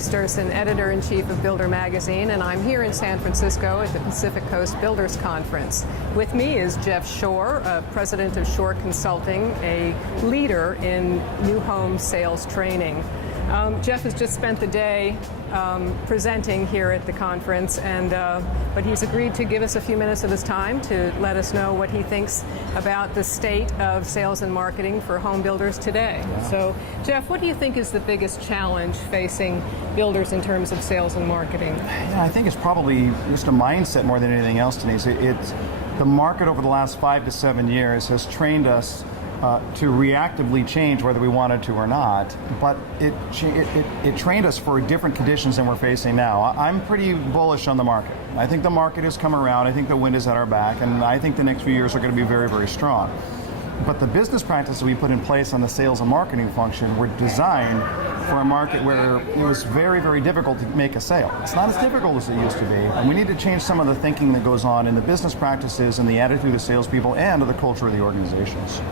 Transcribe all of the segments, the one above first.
Denise Dersin, Editor-in-Chief of Builder Magazine, and I'm here in San Francisco at the Pacific Coast Builders Conference. With me is Jeff Shore, President of Shore Consulting, a leader in new home sales training. Jeff has just spent the day presenting here at the conference, but he's agreed to give us a few minutes of his time to let us know what he thinks about the state of sales and marketing for home builders today. Yeah. So, Jeff, what do you think is the biggest challenge facing builders in terms of sales and marketing? Yeah, I think it's probably just a mindset more than anything else, Denise. The market over the last 5 to 7 years has trained us to reactively change whether we wanted to or not, but it trained us for different conditions than we're facing now. I'm pretty bullish on the market. I think the market has come around. I think the wind is at our back, and I think the next few years are going to be very, very strong. But the business practices we put in place on the sales and marketing function were designed for a market where it was very, very difficult to make a sale. It's not as difficult as it used to be, and we need to change some of the thinking that goes on in the business practices and the attitude of salespeople and of the culture of the organizations.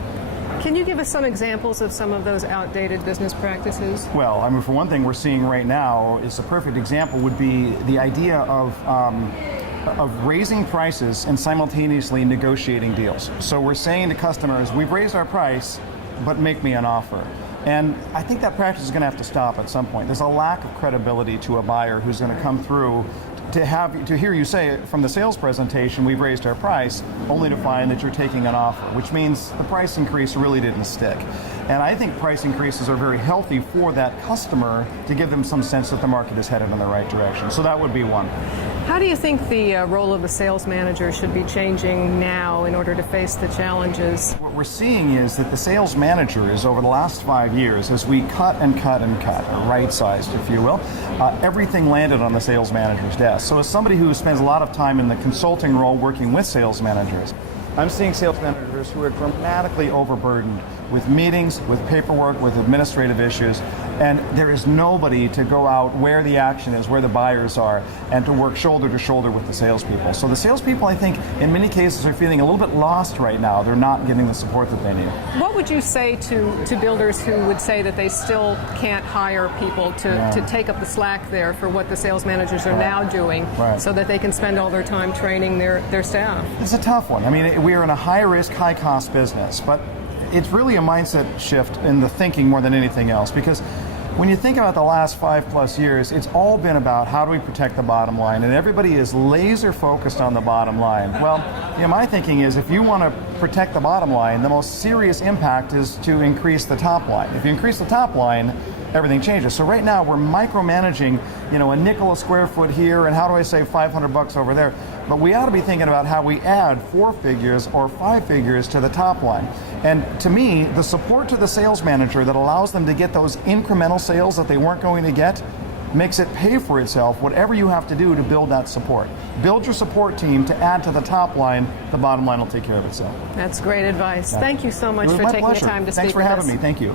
Can you give us some examples of some of those outdated business practices? Well, I mean, for one thing, we're seeing right now is a perfect example would be the idea of raising prices and simultaneously negotiating deals. So we're saying to customers, we've raised our price, but make me an offer. And I think that practice is going to have to stop at some point. There's a lack of credibility to a buyer who's going to come through to hear you say from the sales presentation, we've raised our price, only to find that you're taking an offer, which means the price increase really didn't stick. And I think price increases are very healthy for that customer to give them some sense that the market is headed in the right direction. So that would be one. How do you think the role of the sales manager should be changing now in order to face the challenges? What we're seeing is that the sales manager is, over the last 5 years, as we cut and cut and cut, or right-sized, if you will, everything landed on the sales manager's desk. So as somebody who spends a lot of time in the consulting role working with sales managers, I'm seeing sales managers who are dramatically overburdened with meetings, with paperwork, with administrative issues, and there is nobody to go out where the action is, where the buyers are, and to work shoulder to shoulder with the salespeople. So the salespeople, I think, in many cases are feeling a little bit lost right now. They're not getting the support that they need. What would you say to builders who would say that they still can't hire people to take up the slack there for what the sales managers are now doing so that they can spend all their time training their staff? It's a tough one. I mean, we are in a high-risk, high-cost business, but it's really a mindset shift in the thinking more than anything else, because when you think about the last 5+ years, it's all been about how do we protect the bottom line, and everybody is laser focused on the bottom line. Well, my thinking is if you want to protect the bottom line, the most serious impact is to increase the top line. If you increase the top line, everything changes. So right now we're micromanaging, a nickel a square foot here, and how do I save $500 over there? But we ought to be thinking about how we add 4 figures or 5 figures to the top line. And to me, the support to the sales manager that allows them to get those incremental sales that they weren't going to get makes it pay for itself, whatever you have to do to build that support. Build your support team to add to the top line. The bottom line will take care of itself. That's great advice. Thank you so much for taking the time to speak with us. Thanks for having me. Thank you.